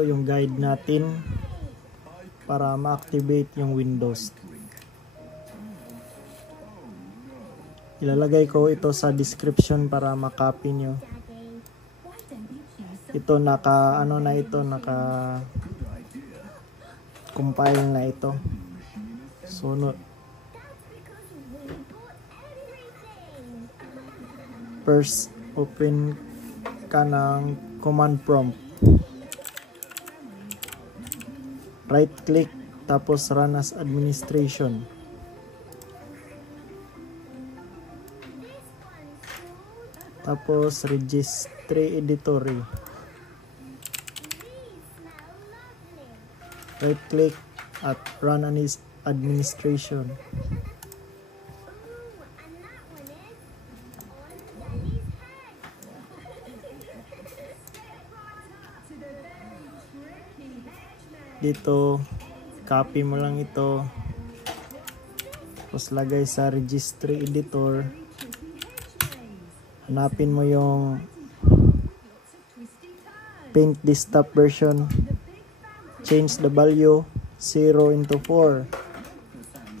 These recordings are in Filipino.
ito yung guide natin para ma-activate yung Windows. Ilalagay ko ito sa description para makopy nyo. Ito naka compile na ito. So first open ka ng command prompt, right click, tapos run as administration. Tapos registry editory, right click at run as administration. Dito copy mo lang ito, tapos lagay sa registry editor. Hanapin mo yung paint desktop version, change the value 0 into 4,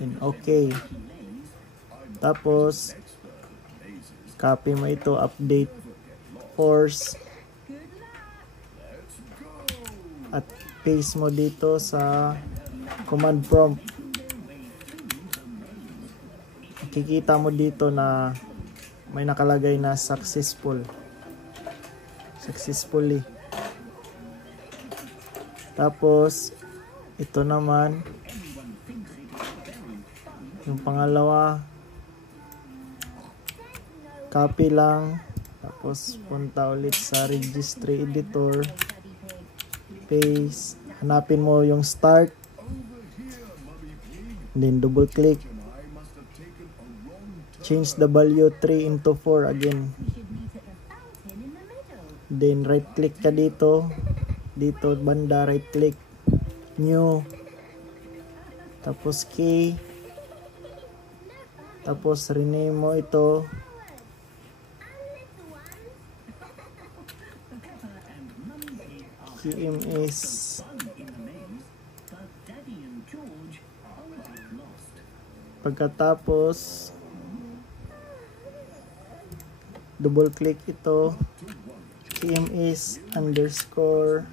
and okay. Tapos copy mo ito, update force, at paste mo dito sa command prompt. Makikita mo dito na may nakalagay na successfully. Tapos ito naman yung pangalawa, copy lang, tapos punta ulit sa registry editor, paste, hanapin mo yung start, then double click, change the value 3 into 4 again, then right click ka dito banda, right click, new, tapos key, tapos rename mo ito KMS. Pagkatapos double click ito, KMS underscore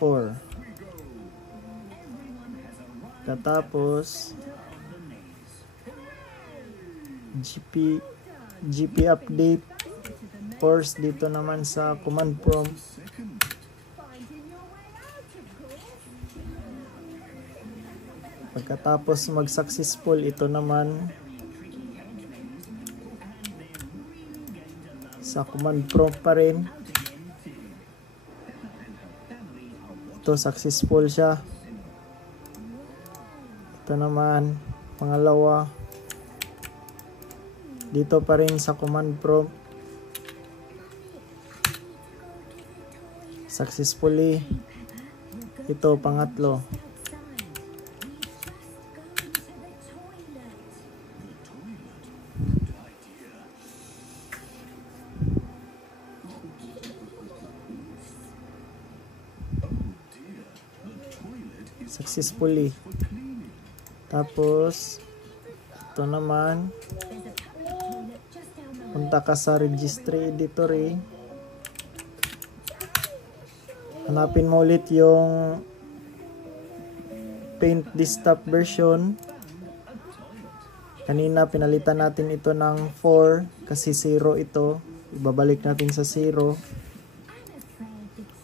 4. Pagkatapos GP update force dito naman sa command prompt. Pagkatapos mag-successful, ito naman sa command prompt pa rin. Ito successful siya. Ito naman pangalawa, dito pa rin sa command prompt, successfully. Ito pangatlo. Successfully. Tapos ito naman, punta ka sa registry editory, hanapin mo ulit yung paint desktop version. Kanina pinalitan natin ito ng 4 kasi 0 ito, ibabalik natin sa 0.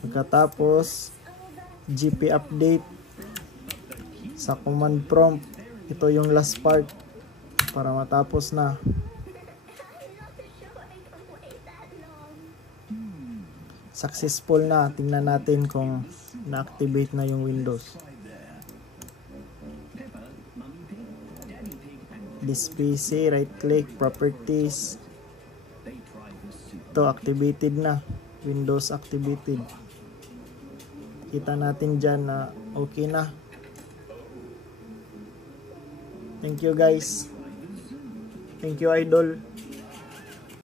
Pagkatapos GP update sa command prompt, ito yung last part para matapos na. Successful na. Tingnan natin kung na-activate na yung Windows. This PC, right click, properties. Ito activated na. Windows activated. Kita natin dyan na okay na. Thank you guys. Thank you, idol.